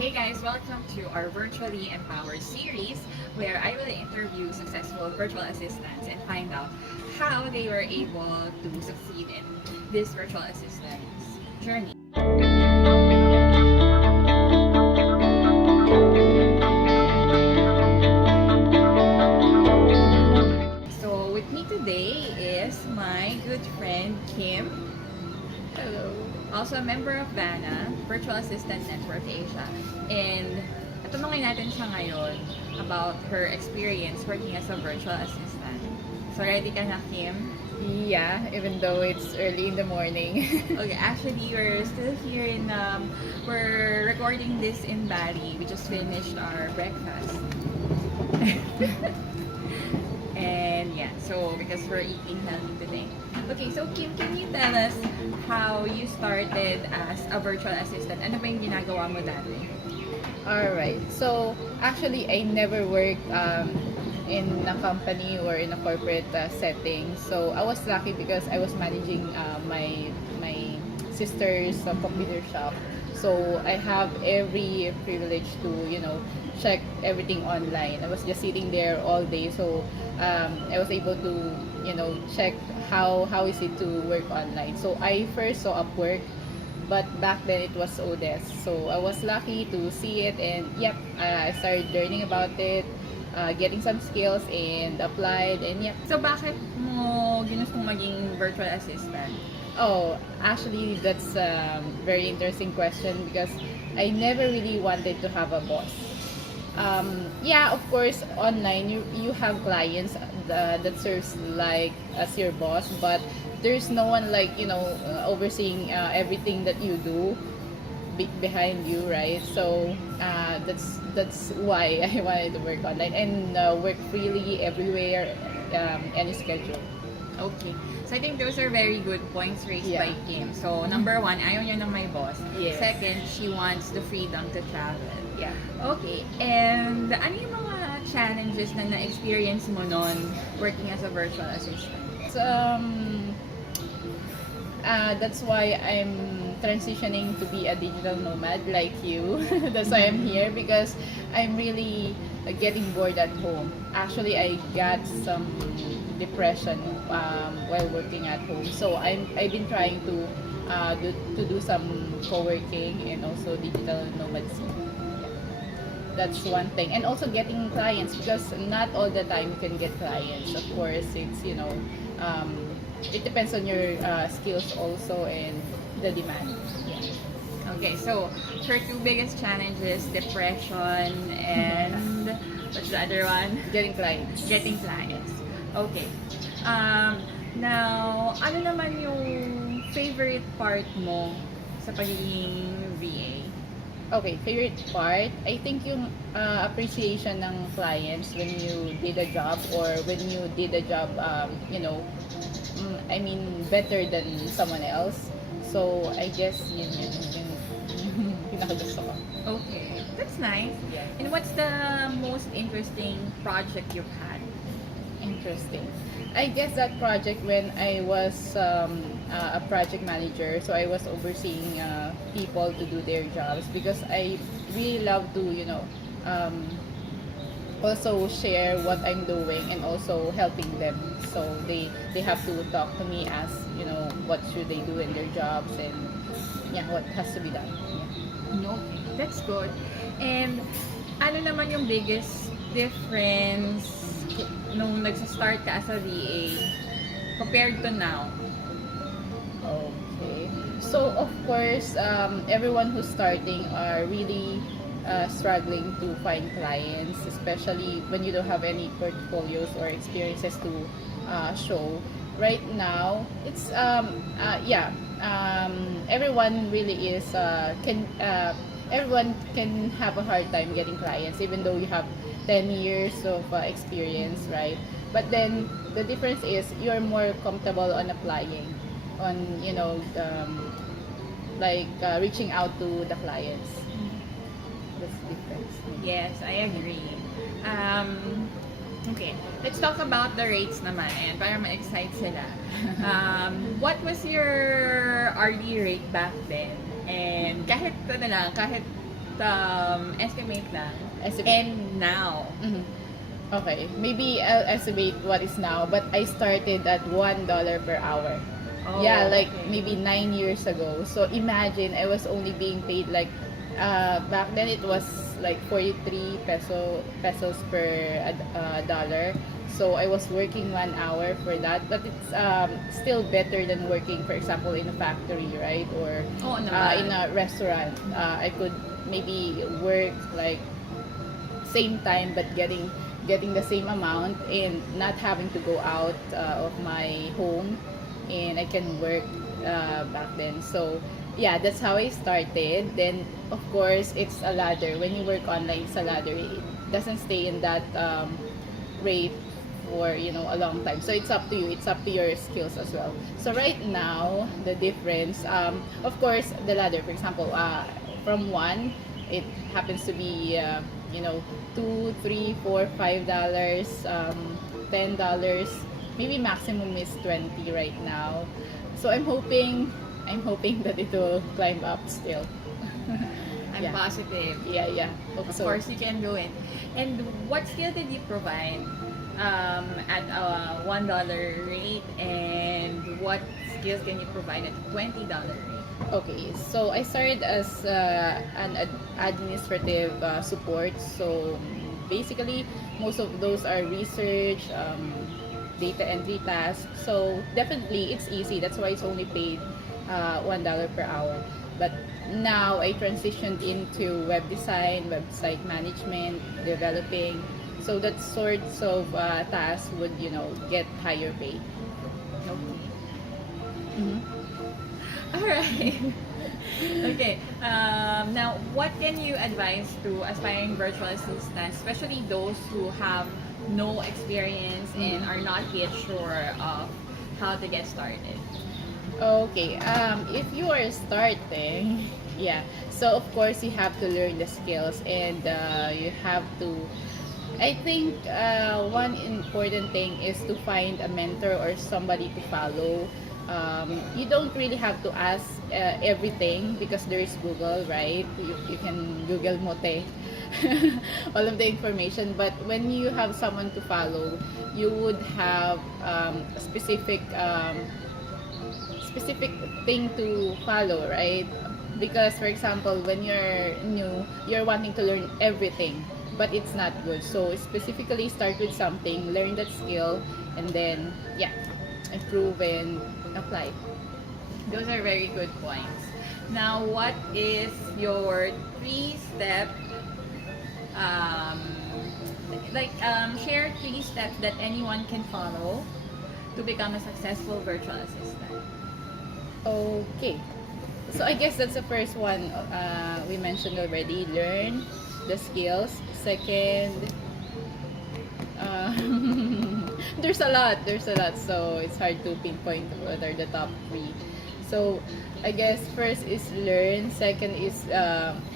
Hey guys, welcome to our Virtually Empowered series where I will interview successful virtual assistants and find out how they were able to succeed in this virtual assistant's journey. So with me today is my good friend Kim. Hello. Also a member of VANA, Virtual Assistant Network Asia. And tatanungin natin siya ngayon about her experience working as a virtual assistant. So ready ka na, Kim? Yeah, even though it's early in the morning. Okay, actually we're still here in, we're recording this in Bali. We just finished our breakfast. And yeah, so because we're eating healthy today. Okay, so Kim, can you tell us how you started as a virtual assistant? Ano ba yung ginagawa mo dati? Alright, so actually I never worked in a company or in a corporate setting. So I was lucky because I was managing my sister's computer shop. So I have every privilege to, check everything online. I was just sitting there all day. So I was able to, check how is it to work online. So I first saw Upwork, but back then it was Odes. So I was lucky to see it, and yep, I started learning about it, getting some skills and applied, and yep. So bakit mo ginustong maging virtual assistant? Oh, actually, that's a very interesting question because I never really wanted to have a boss. Yeah, of course, online you have clients that serves like as your boss, but there's no one like overseeing everything that you do behind you, right? So that's why I wanted to work online and work freely everywhere, any schedule. Okay. So I think those are very good points raised Yeah. by Kim. So number one, ayaw niya ng may boss. Yes. Second, she wants the freedom to travel. Yeah. Okay. And ano yung mga challenges na na-experience mo noon working as a virtual assistant? So, that's why I'm transitioning to be a digital nomad like you. That's why I'm here because I'm really getting bored at home. Actually, I got some depression while working at home. So I've been trying to do some co-working and also digital nomads. That's one thing, and also getting clients because not all the time you can get clients. Of course, it's it depends on your skills also and the demand. Yeah. Okay, so her two biggest challenges, depression and what's the other one? Getting clients. Getting clients. Okay. Now, ano naman yung favorite part mo sa pagiging VA? Okay, favorite part, I think yung appreciation ng clients when you did a job or when you did a job, I mean, better than someone else. So, I guess yun yung pinakagusto ko. Okay, that's nice. Yeah. And what's the most interesting project you've had? Interesting. I guess that project when I was a project manager, so I was overseeing people to do their jobs because I really love to, also share what I'm doing and also helping them. So they have to talk to me as, what should they do in their jobs and yeah, what has to be done. Yeah. Okay, that's good. And ano naman yung biggest difference nung nagsa-start ka as a VA compared to now? Okay. So, of course, everyone who's starting are really struggling to find clients, especially when you don't have any portfolios or experiences to show. Right now, it's everyone really is everyone can have a hard time getting clients, even though you have 10 years of experience, right? But then the difference is you're more comfortable on applying, on reaching out to the clients. That's the difference. Yes, I agree. Okay, let's talk about the rates naman. Ayan, para ma-excite sila. What was your RD rate back then? And kahit estimate lang. Estimate. And now. Mhm. Okay, maybe I'll estimate what is now, but I started at $1 per hour. Oh, Yeah, like okay. maybe 9 years ago. So imagine I was only being paid like back then it was like 43 pesos per dollar. So I was working 1 hour for that, but it's still better than working, for example, in a factory, right? Or Oo naman. in a restaurant. I could maybe work like same time but getting the same amount and not having to go out of my home, and I can work back then. So yeah, that's how I started. Then of course it's a ladder. When you work online, it's a ladder. It doesn't stay in that rate for a long time. So it's up to you. It's up to your skills as well. So right now the difference, of course, the ladder, for example, from one, it happens to be two, three, four, $5, $10, maybe maximum is 20 right now. So I'm hoping that it will climb up still. I'm Yeah. positive. Yeah, hope Of so. course, you can do it. And what skill did you provide at a $1 rate, and what skills can you provide at $20 rate? Okay, so I started as an administrative support. So basically, most of those are research, data entry tasks. So definitely, it's easy. That's why it's only paid $1 per hour. But now I transitioned into web design, website management, developing. So that sorts of tasks would get higher pay. Okay. Mm-hmm. All right. Okay. Now, what can you advise to aspiring virtual assistants, especially those who have no experience and are not yet sure of how to get started? Okay, if you are starting, yeah, so of course you have to learn the skills, and you have to, I think one important thing is to find a mentor or somebody to follow. You don't really have to ask everything because there is Google, right? You can Google mote all of the information. But when you have someone to follow, you would have a specific thing to follow, right? Because for example, when you're new, you're wanting to learn everything, but it's not good. So specifically start with something, learn that skill, and then yeah, improve and apply. Those are very good points. Now, what is your three-step, um, share three steps that anyone can follow to become a successful virtual assistant? Okay, so I guess that's the first one we mentioned already. Learn the skills. Second, uh, there's a lot, so it's hard to pinpoint what are the top three. So I guess first is learn. Second is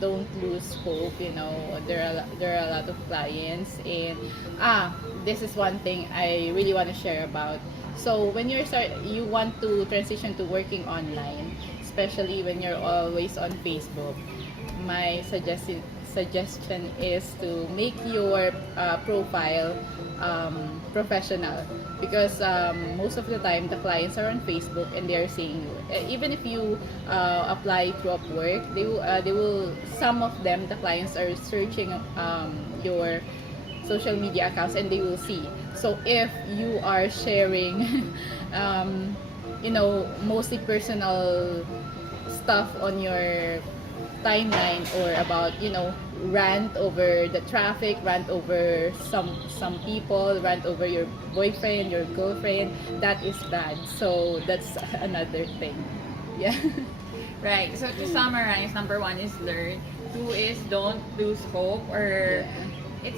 don't lose hope. There are a lot of clients, and this is one thing I really want to share about. So when you want to transition to working online, especially when you're always on Facebook, my suggestion is to make your profile professional, because most of the time the clients are on Facebook and they're seeing you. Even if you apply through Upwork, they will some of them, the clients are searching your social media accounts and they will see. So if you are sharing mostly personal stuff on your timeline, or about rant over the traffic, rant over some people, rant over your boyfriend, your girlfriend, that is bad. So that's another thing. Yeah. Right. So to summarize, number one is learn. Two is don't lose hope, or Yeah.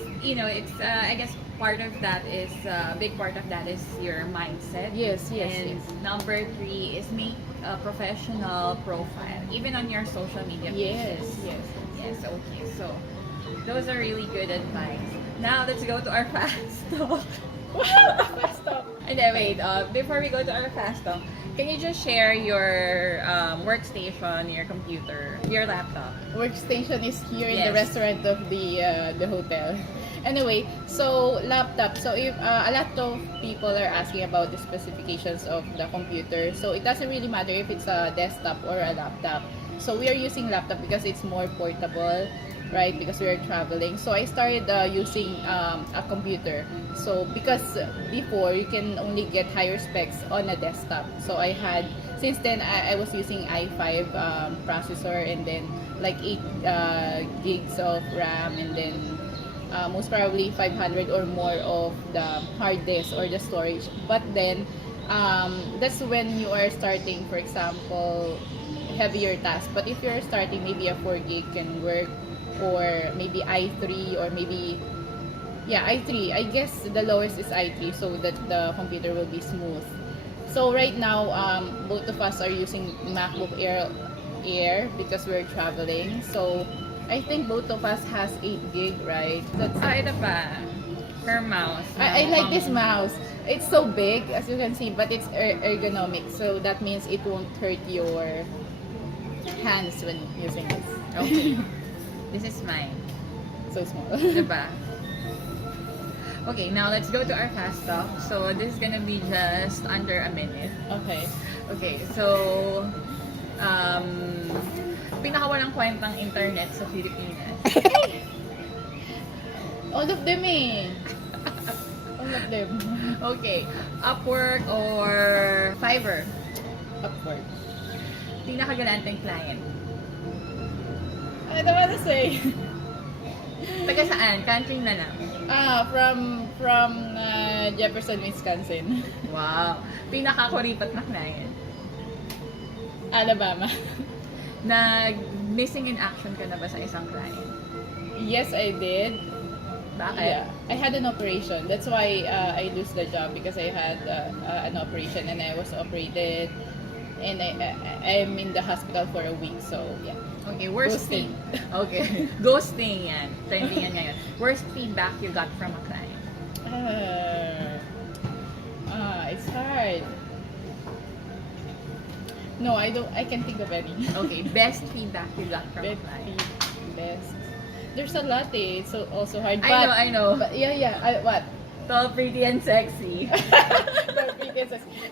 it's I guess part of that is big part of that is your mindset. Yes, yes, And yes. number three is make a professional profile, even on your social media Yes, pages. yes. Yes. Okay. So those are really good advice. Now let's go to our fast talk. Wow, fast talk. And then wait, before we go to our fast talk, can you just share your workstation, your computer, your laptop? Workstation is here in the Yes. restaurant of the hotel. Anyway, so laptop. So if a lot of people are asking about the specifications of the computer, so it doesn't really matter if it's a desktop or a laptop. So we are using laptop because it's more portable, right? Because we are traveling. So I started using a computer. So because before you can only get higher specs on a desktop. So I had since then I was using i5 processor, and then like 8 gigs of RAM, and then most probably 500 or more of the hard disk or the storage. But then that's when you are starting, for example, heavier tasks. But if you're starting, maybe a 4 gig can work, or maybe i3, or maybe i3. I guess the lowest is i3, so that the computer will be smooth. So right now both of us are using MacBook Air because we're traveling. So I think both of us has 8 gig, right? That's Ito pa. Her mouse. I like this mouse. It's so big, as you can see, but it's ergonomic. So that means it won't hurt your hands when using this. Okay. This is mine. So small. Diba? Okay, now let's go to our fast talk. So this is gonna be just under a minute. Okay. Okay, so pinakawalang kwentang internet sa Pilipinas. All of them eh. All of them. Okay, Upwork or Fiverr? Upward. Pinakagalanteng client. I don't wanna say. Taga saan? Country na lang. From Jefferson, Wisconsin. Wow. Pinakakuripat na client. Alabama. Missing in action ka na ba sa isang client? Yes, I did. Bakit? Yeah, I had an operation. That's why I lose the job, because I had an operation and I was operated, and I'm in the hospital for a week. So yeah. Okay, worst Ghosting. Okay, ghosting yan. Trending yan ngayon. Worst feedback you got from a client? It's hard. No, I don't. I can think of any. Okay, best feedback you got from a Best. client? Best. There's a lot eh. It's also hard. I know. But yeah. What? Tall, pretty, and sexy.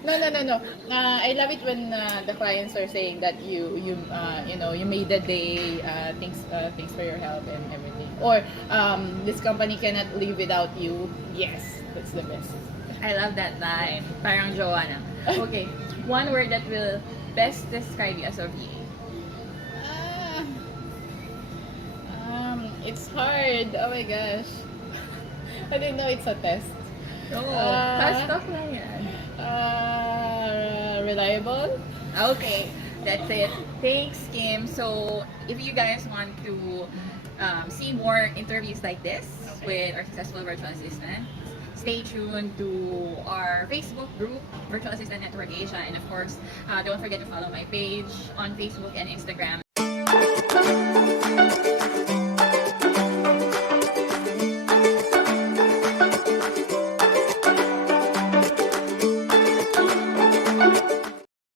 No. I love it when the clients are saying that you made the day. Thanks for your help and everything. Or this company cannot live without you. Yes, that's the best. I love that line. Parang Joanna. Okay, one word that will best describe you as a VA. It's hard. Oh my gosh. I didn't know it's a test. Oo, fast talk lang yan. Reliable. Okay, that's it. Thanks, Kim. So, if you guys want to see more interviews like this with our successful virtual assistant, stay tuned to our Facebook group, Virtual Assistant Network Asia, and of course, don't forget to follow my page on Facebook and Instagram.